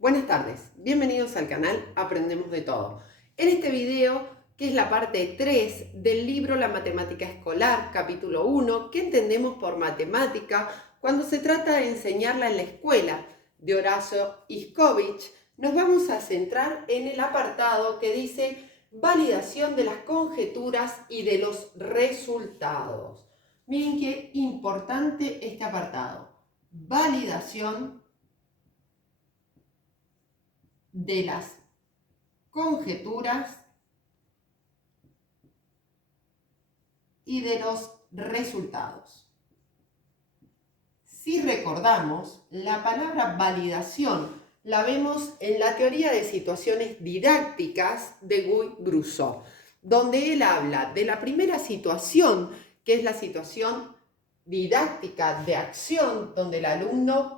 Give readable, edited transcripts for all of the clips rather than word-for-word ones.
Buenas tardes, bienvenidos al canal Aprendemos de Todo. En este video, que es la parte 3 del libro La Matemática Escolar, capítulo 1, ¿qué entendemos por matemática cuando se trata de enseñarla en la escuela?, de Horacio Iskowich, nos vamos a centrar en el apartado que dice validación de las conjeturas y de los resultados. Miren qué importante este apartado. Validación de las conjeturas y de los resultados. Si recordamos, la palabra validación la vemos en la teoría de situaciones didácticas de Guy-Grusso, donde él habla de la primera situación, que es la situación didáctica de acción, donde el alumno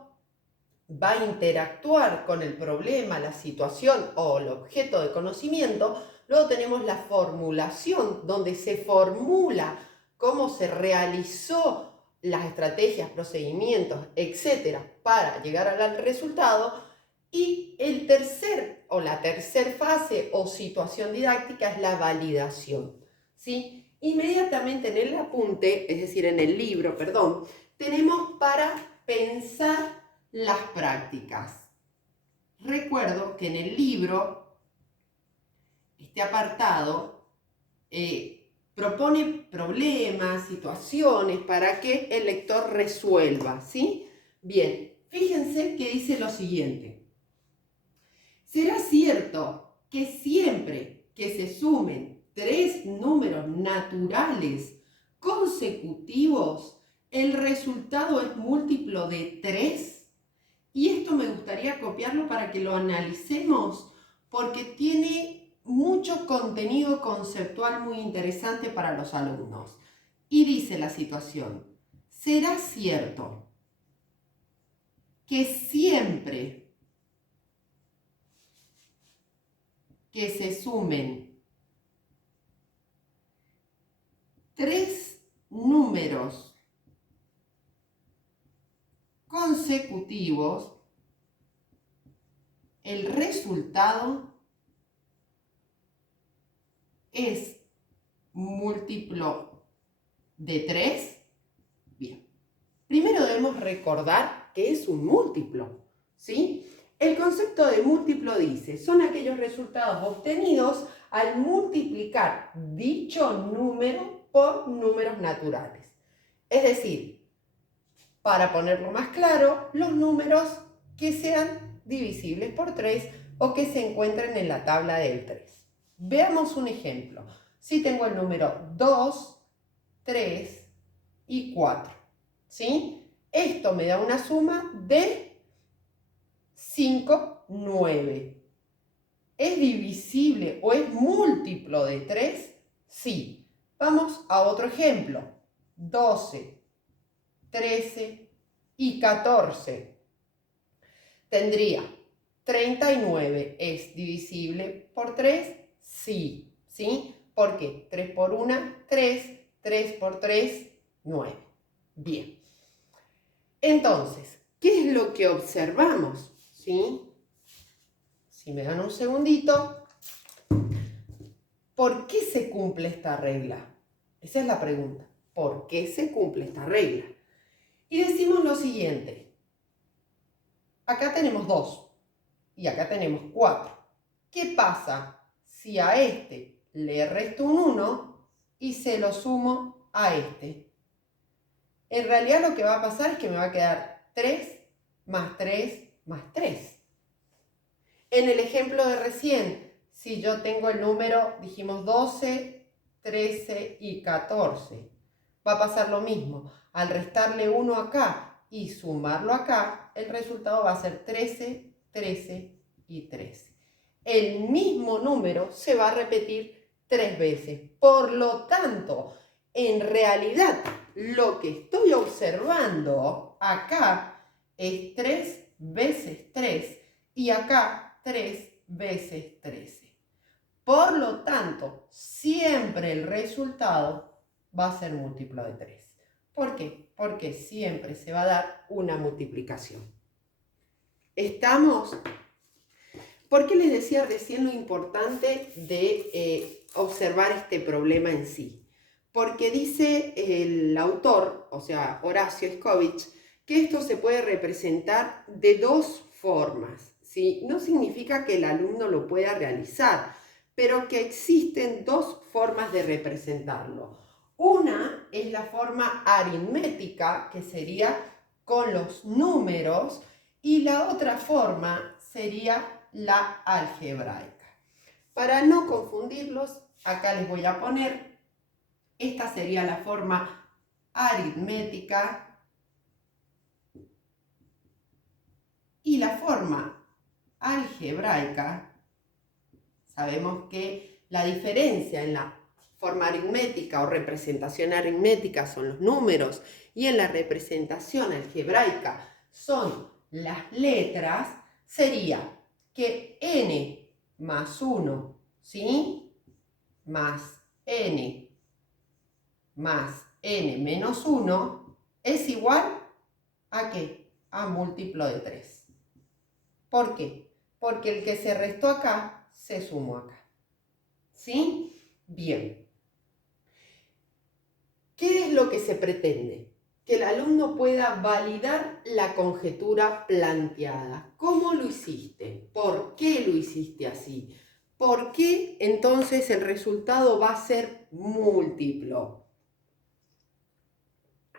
va a interactuar con el problema, la situación o el objeto de conocimiento. Luego tenemos la formulación, donde se formula cómo se realizó las estrategias, procedimientos, etcétera, para llegar al resultado. Y la tercera fase o situación didáctica es la validación, ¿sí? Inmediatamente en el apunte, es decir, en el libro, tenemos para pensar las prácticas. Recuerdo que en el libro, este apartado propone problemas, situaciones para que el lector resuelva, ¿sí? Bien, fíjense que dice lo siguiente. ¿Será cierto que siempre que se sumen tres números naturales consecutivos, el resultado es múltiplo de 3? Y esto me gustaría copiarlo para que lo analicemos, porque tiene mucho contenido conceptual muy interesante para los alumnos. Y dice la situación: ¿será cierto que siempre que se sumen tres números consecutivos, el resultado es múltiplo de 3? Bien, primero debemos recordar que es un múltiplo, ¿sí? El concepto de múltiplo dice, son aquellos resultados obtenidos al multiplicar dicho número por números naturales. Es decir, para ponerlo más claro, los números que sean divisibles por 3 o que se encuentren en la tabla del 3. Veamos un ejemplo. Si tengo el número 2, 3 y 4, ¿sí? Esto me da una suma de 5, 9. ¿Es divisible o es múltiplo de 3? Sí. Vamos a otro ejemplo. 12, 13 y 14. Tendría 39. ¿Es divisible por 3? Sí. ¿Sí? ¿Por qué? 3 por 1, 3. 3 por 3, 9. Bien. Entonces, ¿qué es lo que observamos? ¿Sí? Si me dan un segundito. ¿Por qué se cumple esta regla? Esa es la pregunta. ¿Por qué se cumple esta regla? Y decimos lo siguiente. Acá tenemos 2 y acá tenemos 4. ¿Qué pasa si a este le resto un 1 y se lo sumo a este? En realidad lo que va a pasar es que me va a quedar 3 más 3 más 3. En el ejemplo de recién, si yo tengo el número, dijimos 12, 13 y 14, va a pasar lo mismo. Al restarle 1 acá y sumarlo acá, el resultado va a ser 13, 13 y 13. El mismo número se va a repetir 3 veces. Por lo tanto, en realidad, lo que estoy observando acá es 3 veces 3 y acá 3 veces 13. Por lo tanto, siempre el resultado va a ser múltiplo de 3. ¿Por qué? Porque siempre se va a dar una multiplicación. ¿Estamos? ¿Por qué les decía recién lo importante de observar este problema en sí? Porque dice el autor, o sea, Horacio Scovich, que esto se puede representar de dos formas, ¿sí? No significa que el alumno lo pueda realizar, pero que existen dos formas de representarlo. Una es la forma aritmética, que sería con los números, y la otra forma sería la algebraica. Para no confundirlos, acá les voy a poner, esta sería la forma aritmética y la forma algebraica. Sabemos que la diferencia en la forma aritmética o representación aritmética son los números y en la representación algebraica son las letras. Sería que n más 1, ¿sí? Más n más n menos 1 es igual ¿a qué? A múltiplo de 3. ¿Por qué? Porque el que se restó acá se sumó acá. ¿Sí? Bien. ¿Qué es lo que se pretende? Que el alumno pueda validar la conjetura planteada. ¿Cómo lo hiciste? ¿Por qué lo hiciste así? ¿Por qué entonces el resultado va a ser múltiplo?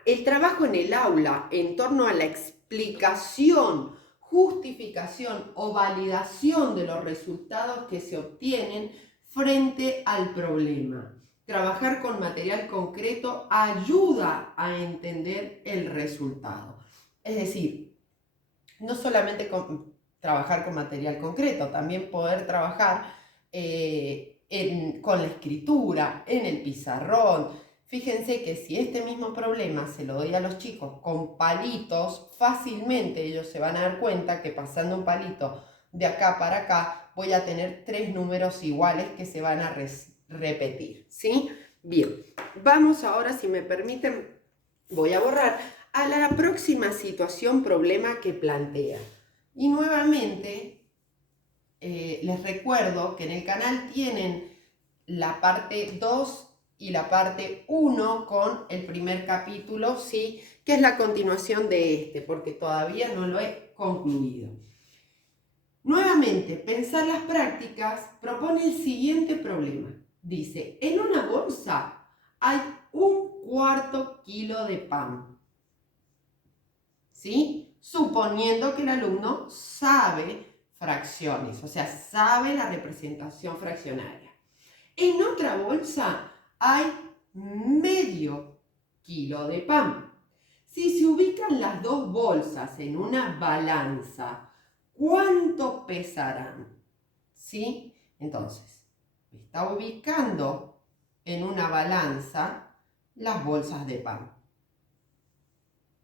El trabajo en el aula en torno a la explicación, justificación o validación de los resultados que se obtienen frente al problema. Trabajar con material concreto ayuda a entender el resultado. Es decir, no solamente trabajar con material concreto, también poder trabajar con la escritura, en el pizarrón. Fíjense que si este mismo problema se lo doy a los chicos con palitos, fácilmente ellos se van a dar cuenta que pasando un palito de acá para acá voy a tener 3 números iguales que se van a repetir, ¿sí? Bien, vamos ahora, si me permiten, voy a borrar a la próxima situación, problema que plantea. Y nuevamente, les recuerdo que en el canal tienen la parte 2 y la parte 1 con el primer capítulo, ¿sí? Que es la continuación de este, porque todavía no lo he concluido. Nuevamente, pensar las prácticas propone el siguiente problema. Dice, en una bolsa hay 1/4 kilo de pan, ¿sí? Suponiendo que el alumno sabe fracciones, o sea, sabe la representación fraccionaria. En otra bolsa hay medio kilo de pan. Si se ubican las dos bolsas en una balanza, ¿cuánto pesarán? ¿Sí? Entonces, está ubicando en una balanza las bolsas de pan.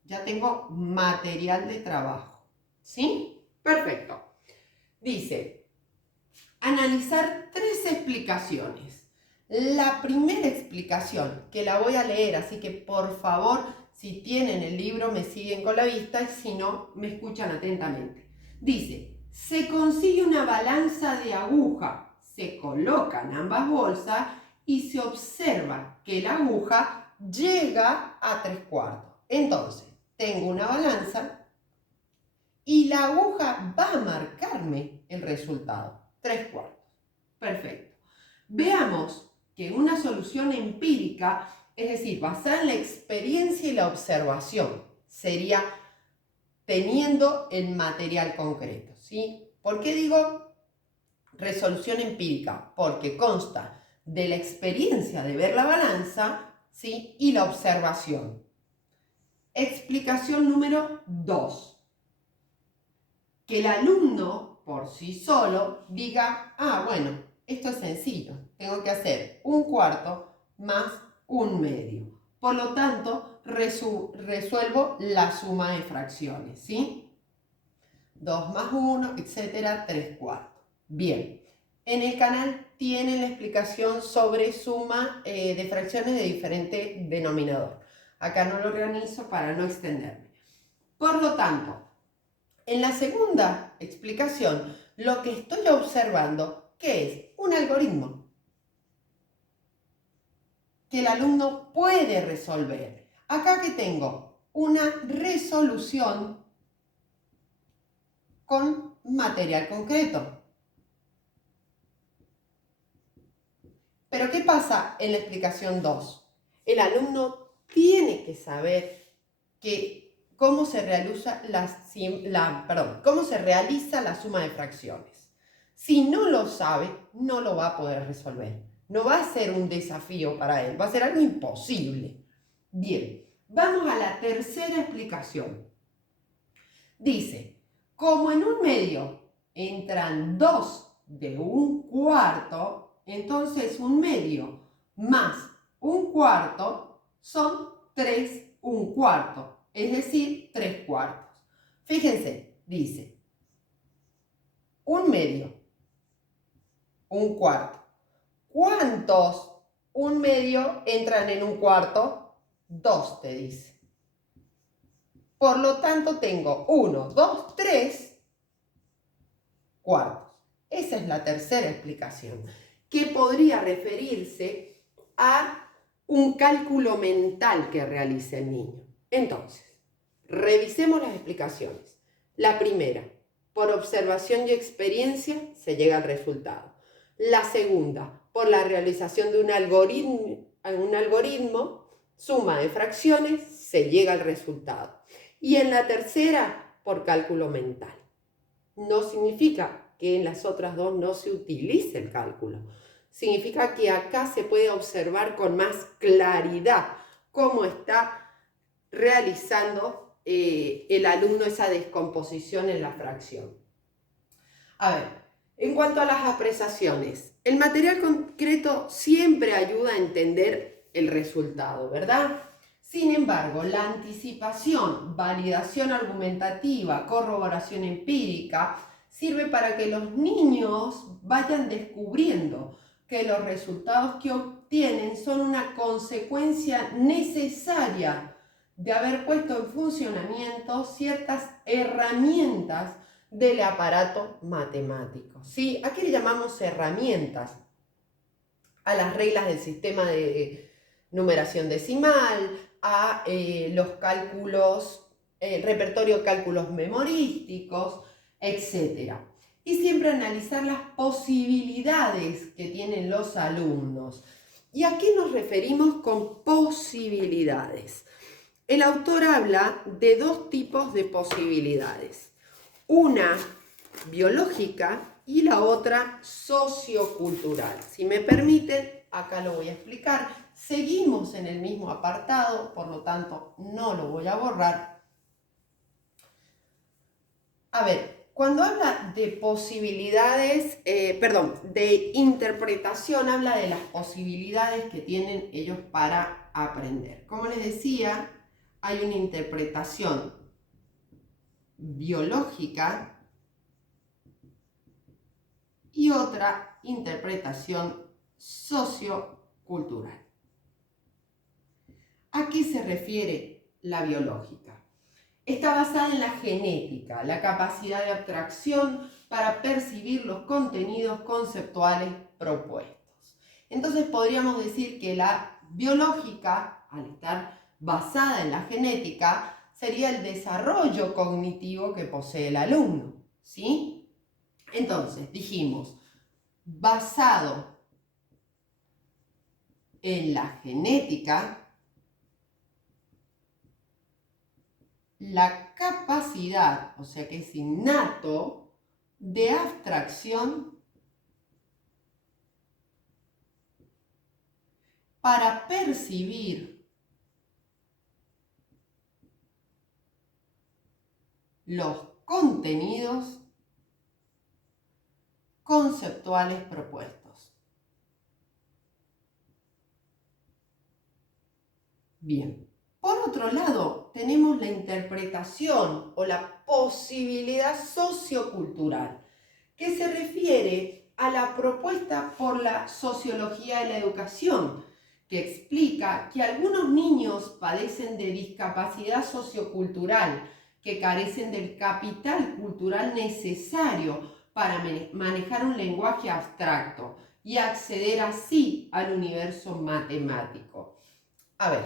Ya tengo material de trabajo. ¿Sí? Perfecto. Dice, analizar 3 explicaciones. La primera explicación, que la voy a leer, así que por favor, si tienen el libro, me siguen con la vista, y si no, me escuchan atentamente. Dice, se consigue una balanza de aguja, se colocan ambas bolsas y se observa que la aguja llega a 3/4. Entonces, tengo una balanza y la aguja va a marcarme el resultado, 3/4. Perfecto. Veamos que una solución empírica, es decir, basada en la experiencia y la observación, sería teniendo el material concreto, ¿sí? ¿Por qué digo resolución empírica? Porque consta de la experiencia de ver la balanza, ¿sí? Y la observación. Explicación número 2. Que el alumno por sí solo diga, bueno, esto es sencillo, tengo que hacer 1/4 más 1/2. Por lo tanto, resuelvo la suma de fracciones, ¿sí? 2 más 1, etcétera, 3/4. Bien, en el canal tienen la explicación sobre suma de fracciones de diferente denominador. Acá no lo organizo para no extenderme. Por lo tanto, En la segunda explicación, lo que estoy observando, ¿qué es? Un algoritmo que el alumno puede resolver. Acá que tengo una resolución con material concreto. Pero ¿qué pasa en la explicación 2? El alumno tiene que saber cómo se realiza cómo se realiza la suma de fracciones. Si no lo sabe, no lo va a poder resolver. No va a ser un desafío para él, va a ser algo imposible. Bien, vamos a la tercera explicación. Dice, como en un medio entran 2 de un cuarto, entonces un medio más un cuarto son 3 un cuarto, es decir, 3 cuartos. Fíjense, dice, un medio, un cuarto. ¿Cuántos un medio entran en un cuarto? 2 te dice. Por lo tanto, tengo 1, 2, 3 cuartos. Esa es la tercera explicación, que podría referirse a un cálculo mental que realice el niño. Entonces, revisemos las explicaciones. La primera, por observación y experiencia se llega al resultado. La segunda, por la realización de un algoritmo, suma de fracciones, se llega al resultado. Y en la tercera, por cálculo mental. No significa que en las otras dos no se utilice el cálculo. Significa que acá se puede observar con más claridad cómo está realizando el alumno esa descomposición en la fracción. A ver, en cuanto a las apreciaciones, el material concreto siempre ayuda a entender el resultado, ¿verdad? Sin embargo, la anticipación, validación argumentativa, corroboración empírica, sirve para que los niños vayan descubriendo que los resultados que obtienen son una consecuencia necesaria de haber puesto en funcionamiento ciertas herramientas del aparato matemático. ¿Sí? ¿A qué le llamamos herramientas? A las reglas del sistema de numeración decimal, a los cálculos, el repertorio de cálculos memorísticos, etc. Y siempre analizar las posibilidades que tienen los alumnos. ¿Y a qué nos referimos con posibilidades? El autor habla de 2 tipos de posibilidades. Una biológica y la otra sociocultural. Si me permiten, acá lo voy a explicar. Seguimos en el mismo apartado, por lo tanto no lo voy a borrar. A ver, cuando habla de posibilidades, de interpretación, habla de las posibilidades que tienen ellos para aprender. Como les decía, hay una interpretación biológica y otra interpretación sociocultural. ¿A qué se refiere la biológica? Está basada en la genética, la capacidad de abstracción para percibir los contenidos conceptuales propuestos. Entonces podríamos decir que la biológica, al estar basada en la genética, sería el desarrollo cognitivo que posee el alumno, ¿sí? Entonces, dijimos, basado en la genética, la capacidad, o sea que es innato, de abstracción para percibir los contenidos conceptuales propuestos. Bien. Por otro lado, tenemos la interpretación o la posibilidad sociocultural, que se refiere a la propuesta por la sociología de la educación, que explica que algunos niños padecen de discapacidad sociocultural, que carecen del capital cultural necesario para manejar un lenguaje abstracto y acceder así al universo matemático. A ver,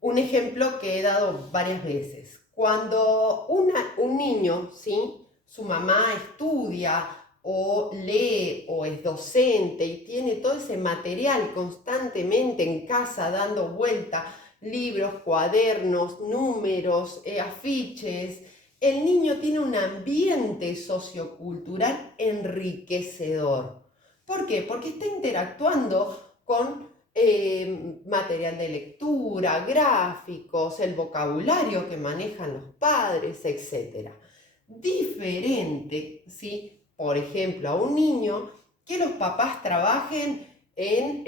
un ejemplo que he dado varias veces. Cuando un niño, ¿sí?, su mamá estudia o lee o es docente y tiene todo ese material constantemente en casa dando vuelta, libros, cuadernos, números, afiches, el niño tiene un ambiente sociocultural enriquecedor. ¿Por qué? Porque está interactuando con material de lectura, gráficos, el vocabulario que manejan los padres, etc. Diferente, ¿sí?, por ejemplo, a un niño que los papás trabajen en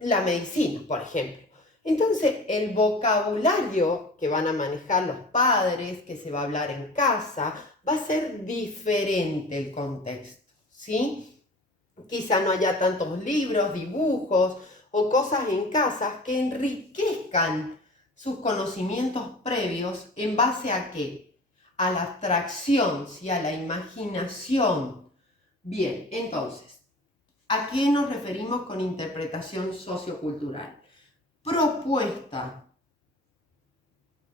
la medicina, por ejemplo. Entonces, el vocabulario que van a manejar los padres, que se va a hablar en casa, va a ser diferente el contexto, ¿sí? Quizá no haya tantos libros, dibujos o cosas en casa que enriquezcan sus conocimientos previos en base a ¿qué? A la abstracción, ¿sí?, a la imaginación. Bien, entonces, ¿a qué nos referimos con interpretación sociocultural? Propuesta.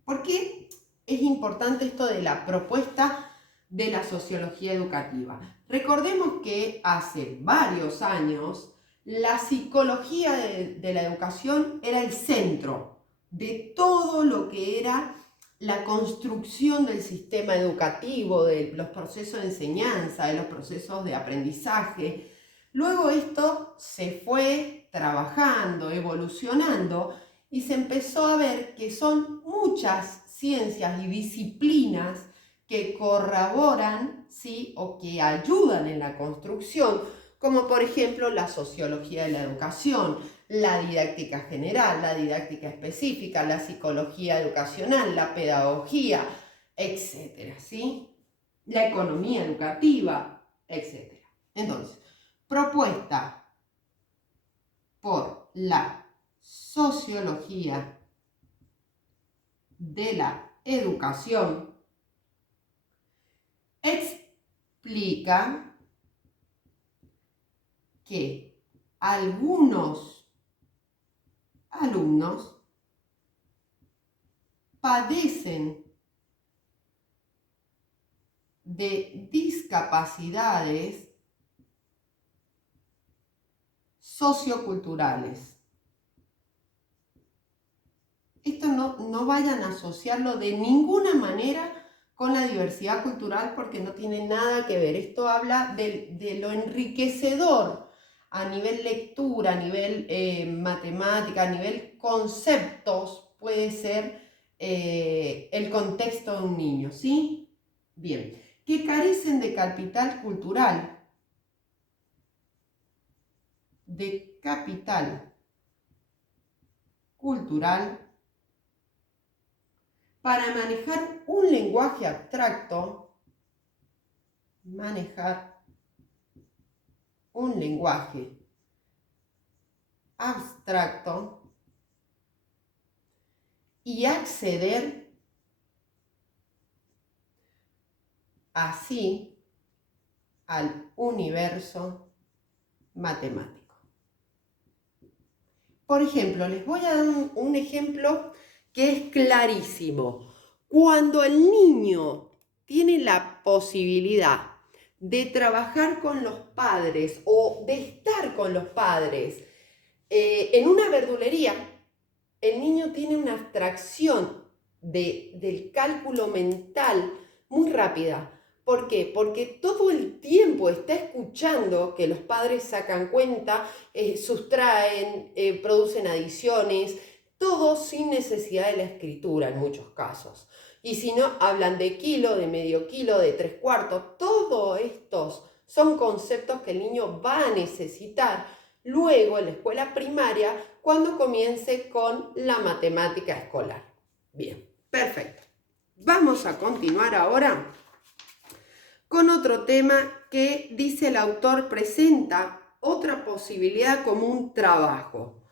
¿Por qué es importante esto de la propuesta de la sociología educativa? Recordemos que hace varios años la psicología de la educación era el centro de todo lo que era la construcción del sistema educativo, de los procesos de enseñanza, de los procesos de aprendizaje. Luego esto se fue trabajando, evolucionando, y se empezó a ver que son muchas ciencias y disciplinas que corroboran, ¿sí?, o que ayudan en la construcción, como por ejemplo la sociología de la educación, la didáctica general, la didáctica específica, la psicología educacional, la pedagogía, etcétera, ¿sí?, la economía educativa, etcétera. Entonces, propuesta por la sociología de la educación explica que algunos alumnos padecen de discapacidades socioculturales. Esto no vayan a asociarlo de ninguna manera con la diversidad cultural porque no tiene nada que ver. Esto habla de lo enriquecedor a nivel lectura, a nivel matemática, a nivel conceptos, puede ser el contexto de un niño, ¿sí? Bien, que carecen de capital cultural, para manejar un lenguaje abstracto, y acceder así al universo matemático. Por ejemplo, les voy a dar un ejemplo que es clarísimo. Cuando el niño tiene la posibilidad de trabajar con los padres o de estar con los padres en una verdulería, el niño tiene una abstracción del cálculo mental muy rápida. ¿Por qué? Porque todo el tiempo está escuchando que los padres sacan cuenta, sustraen, producen adiciones, todo sin necesidad de la escritura en muchos casos. Y si no, hablan de kilo, de medio kilo, de 3/4. Todos estos son conceptos que el niño va a necesitar luego en la escuela primaria cuando comience con la matemática escolar. Bien, perfecto. Vamos a continuar ahora con otro tema que dice el autor, presenta otra posibilidad como un trabajo.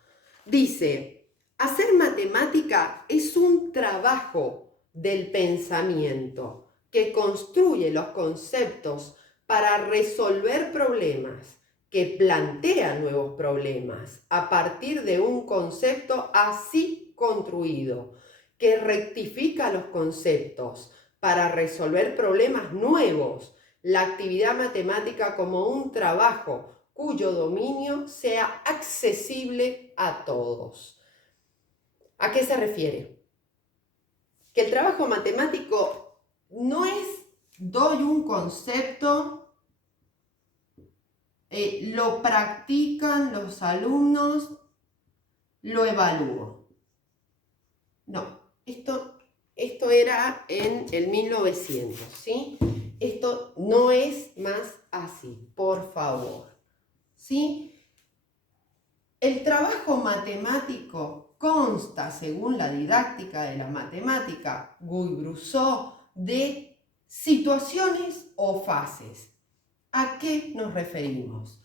Dice, Hacer matemática es un trabajo del pensamiento que construye los conceptos para resolver problemas, que plantea nuevos problemas a partir de un concepto así construido, que rectifica los conceptos para resolver problemas nuevos. La actividad matemática como un trabajo cuyo dominio sea accesible a todos. ¿A qué se refiere? Que el trabajo matemático no es doy un concepto, lo practican los alumnos, lo evalúo. No, esto era en el 1900, ¿sí? Esto no es más así, por favor, ¿sí? El trabajo matemático consta, según la didáctica de la matemática Guy-Brousseau, de situaciones o fases. ¿A qué nos referimos?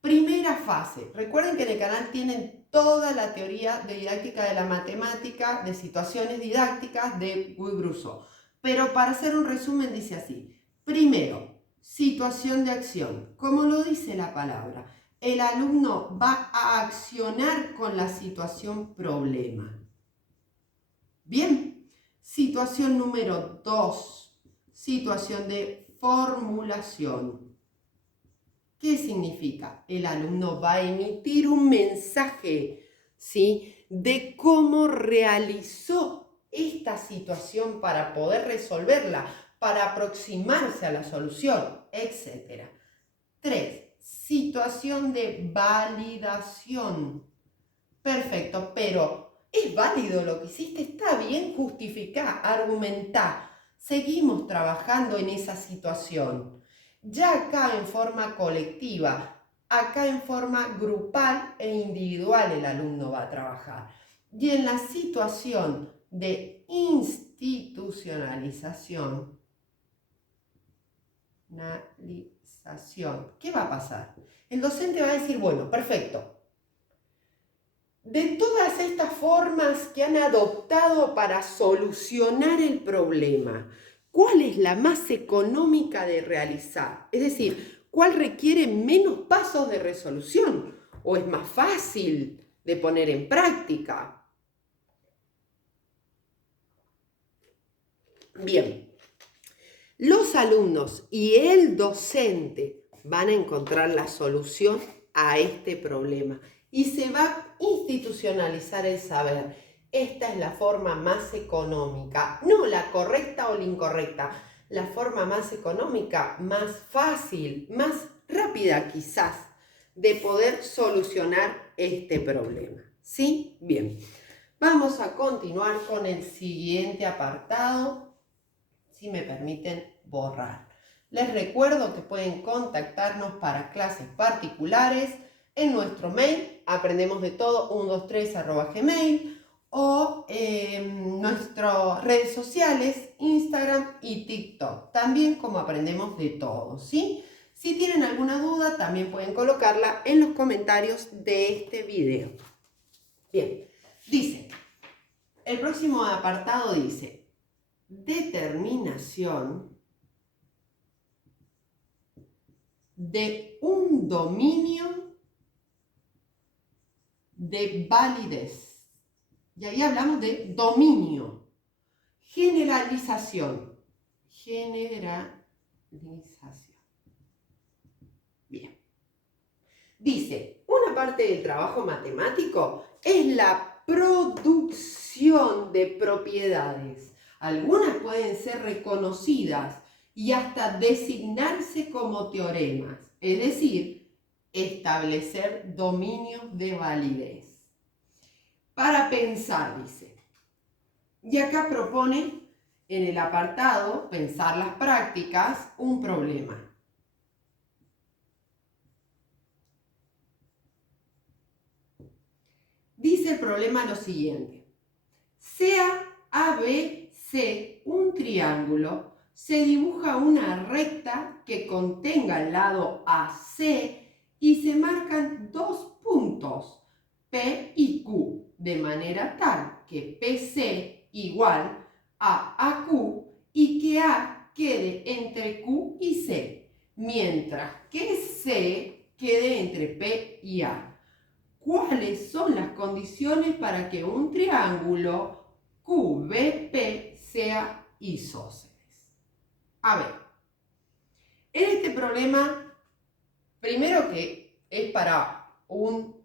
Primera fase. Recuerden que en el canal tienen toda la teoría de didáctica de la matemática, de situaciones didácticas de Guy-Brousseau. Pero para hacer un resumen dice así. Primero, situación de acción. Como lo dice la palabra, el alumno va a accionar con la situación problema. Bien, situación número 2, situación de formulación. ¿Qué significa? El alumno va a emitir un mensaje, ¿sí?, de cómo realizó esta situación para poder resolverla, para aproximarse a la solución, etc. 3. Situación de validación. Perfecto, pero ¿es válido lo que hiciste? ¿Está bien? Justificá, argumentá. Seguimos trabajando en esa situación. Ya acá en forma colectiva, acá en forma grupal e individual el alumno va a trabajar. Y en la situación de institucionalización, ¿qué va a pasar? El docente va a decir, bueno, perfecto. De todas estas formas que han adoptado para solucionar el problema, ¿cuál es la más económica de realizar? Es decir, ¿cuál requiere menos pasos de resolución? ¿O es más fácil de poner en práctica? Bien, los alumnos y el docente van a encontrar la solución a este problema y se va a institucionalizar el saber. Esta es la forma más económica, no la correcta o la incorrecta, la forma más económica, más fácil, más rápida quizás, de poder solucionar este problema. ¿Sí? Bien, vamos a continuar con el siguiente apartado. Si me permiten borrar. Les recuerdo que pueden contactarnos para clases particulares en nuestro mail, aprendemosdetodo123@gmail, o en nuestras redes sociales, Instagram y TikTok, también como Aprendemos de Todo, ¿sí? Si tienen alguna duda, también pueden colocarla en los comentarios de este video. Bien, dice, el próximo apartado dice, determinación de un dominio de validez. Y ahí hablamos de dominio. Generalización. Bien. Dice, una parte del trabajo matemático es la producción de propiedades. Algunas pueden ser reconocidas y hasta designarse como teoremas, es decir, establecer dominios de validez. Para pensar, dice. Y acá propone en el apartado, pensar las prácticas, un problema. Dice el problema lo siguiente. Sea ABC un triángulo, se dibuja una recta que contenga el lado AC y se marcan dos puntos P y Q, de manera tal que PC igual a AQ y que A quede entre Q y C, mientras que C quede entre P y A. ¿Cuáles son las condiciones para que un triángulo QBP sea isósceles? A ver, en este problema, primero que es para un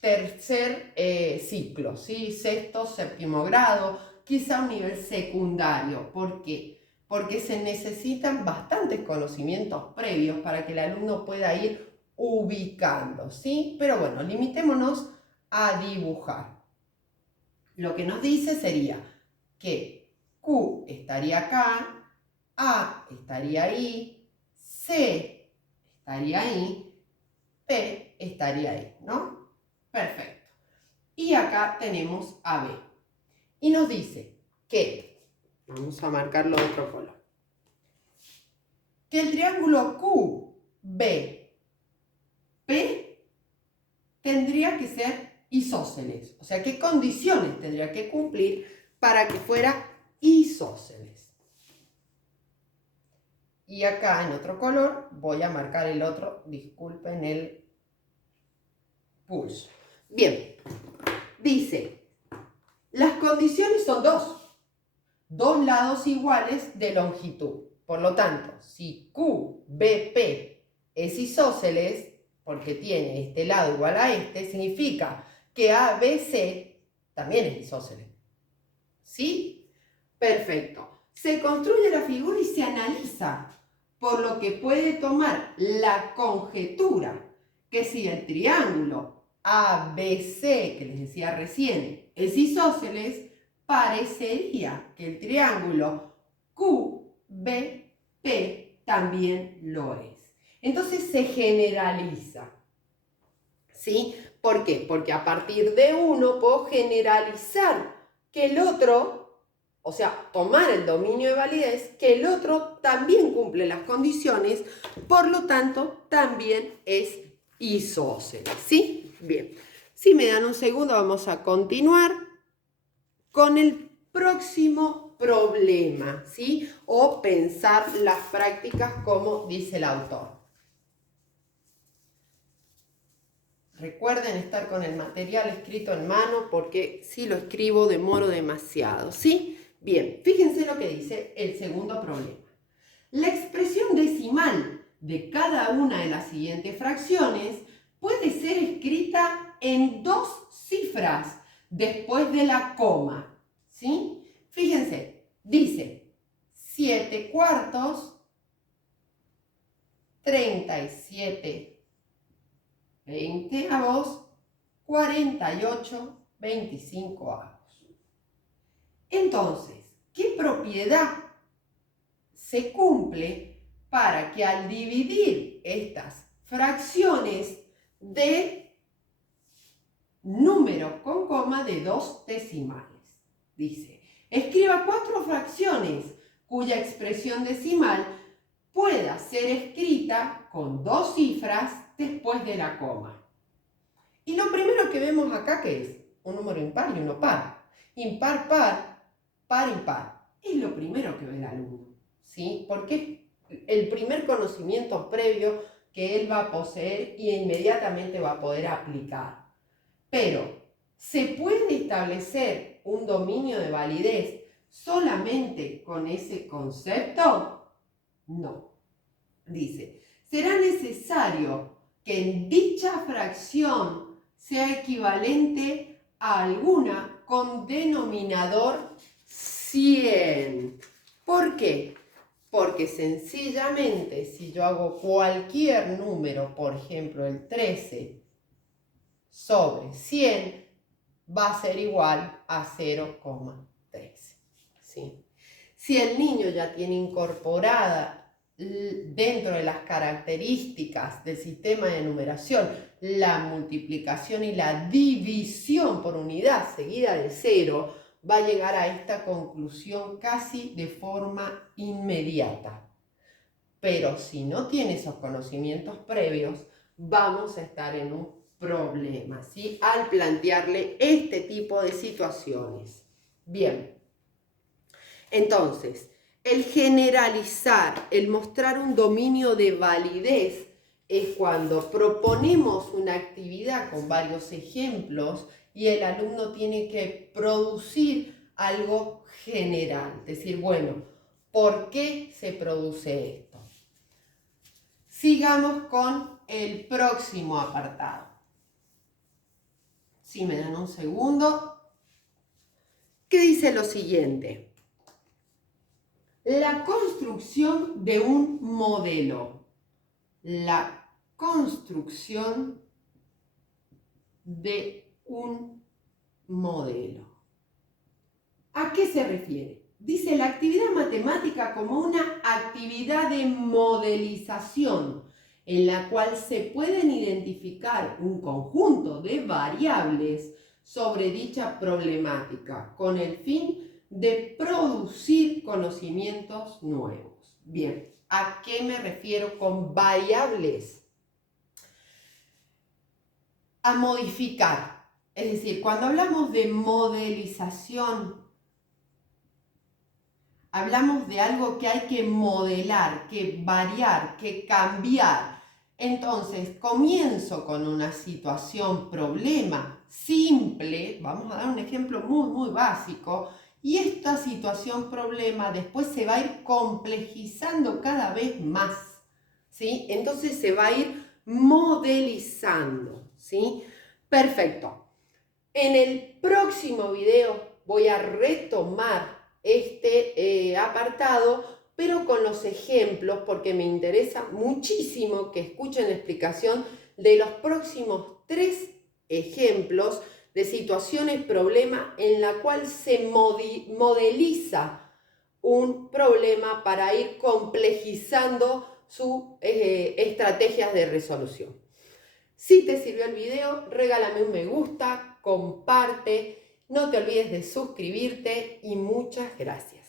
tercer ciclo, ¿sí? Sexto, séptimo grado, quizá un nivel secundario. ¿Por qué? Porque se necesitan bastantes conocimientos previos para que el alumno pueda ir ubicando, ¿sí? Pero bueno, limitémonos a dibujar. Lo que nos dice sería que Q estaría acá, A estaría ahí, C estaría ahí, P estaría ahí, ¿no? Perfecto. Y acá tenemos a B. Y nos dice que, vamos a marcarlo de otro color, que el triángulo QBP tendría que ser isósceles. O sea, ¿qué condiciones tendría que cumplir para que fuera isósceles? Y acá en otro color voy a marcar el otro, disculpen el pulso. Bien, dice, las condiciones son dos lados iguales de longitud. Por lo tanto, si QBP es isósceles, porque tiene este lado igual a este, significa que ABC también es isósceles. ¿Sí? Perfecto. Se construye la figura y se analiza, por lo que puede tomar la conjetura que si el triángulo ABC, que les decía recién, es isósceles, parecería que el triángulo QBP también lo es. Entonces se generaliza. ¿Sí? ¿Por qué? Porque a partir de uno puedo generalizar que el otro, o sea, tomar el dominio de validez, que el otro también cumple las condiciones, por lo tanto, también es isósceles. ¿Sí? Bien. Si me dan un segundo, vamos a continuar con el próximo problema, ¿sí? O pensar las prácticas como dice el autor. Recuerden estar con el material escrito en mano porque si lo escribo demoro demasiado, ¿sí? Bien, fíjense lo que dice el segundo problema. La expresión decimal de cada una de las siguientes fracciones puede ser escrita en 2 cifras después de la coma, ¿sí? Fíjense, dice 7 cuartos, 37 20avos, 48 25avos. Entonces, ¿qué propiedad se cumple para que al dividir estas fracciones dé número con coma de 2 decimales? Dice, escriba 4 fracciones cuya expresión decimal pueda ser escrita con 2 cifras después de la coma. Y lo primero que vemos acá, ¿qué es? Un número impar y uno par. Impar, par, par, impar. Es lo primero que ve el alumno, ¿sí? Porque es el primer conocimiento previo que él va a poseer y inmediatamente va a poder aplicar. Pero, ¿se puede establecer un dominio de validez solamente con ese concepto? No. Dice, será necesario que en dicha fracción sea equivalente a alguna con denominador 100. ¿Por qué? Porque sencillamente si yo hago cualquier número, por ejemplo el 13 sobre 100, va a ser igual a 0,13. ¿Sí? Si el niño ya tiene incorporada dentro de las características del sistema de numeración la multiplicación y la división por unidad seguida de 0, va a llegar a esta conclusión casi de forma inmediata. Pero si no tiene esos conocimientos previos, vamos a estar en un problema, ¿sí? Al plantearle este tipo de situaciones. Bien, entonces, el generalizar, el mostrar un dominio de validez, es cuando proponemos una actividad con varios ejemplos y el alumno tiene que producir algo general. Decir, bueno, ¿por qué se produce esto? Sigamos con el próximo apartado. Si me dan un segundo. ¿Qué dice lo siguiente? La construcción de un modelo. La construcción de un modelo. ¿A qué se refiere? Dice la actividad matemática como una actividad de modelización en la cual se pueden identificar un conjunto de variables sobre dicha problemática con el fin de producir conocimientos nuevos. Bien, ¿a qué me refiero con variables? A modificar. Es decir, cuando hablamos de modelización, hablamos de algo que hay que modelar, que variar, que cambiar. Entonces, comienzo con una situación, problema simple, vamos a dar un ejemplo muy básico, y esta situación, problema, después se va a ir complejizando cada vez más, ¿sí? Entonces se va a ir modelizando, ¿sí? Perfecto. En el próximo video voy a retomar este apartado, pero con los ejemplos, porque me interesa muchísimo que escuchen la explicación de los próximos 3 ejemplos de situaciones problema en la cual se modeliza un problema para ir complejizando sus estrategias de resolución. Si te sirvió el video, regálame un me gusta, comparte, no te olvides de suscribirte y muchas gracias.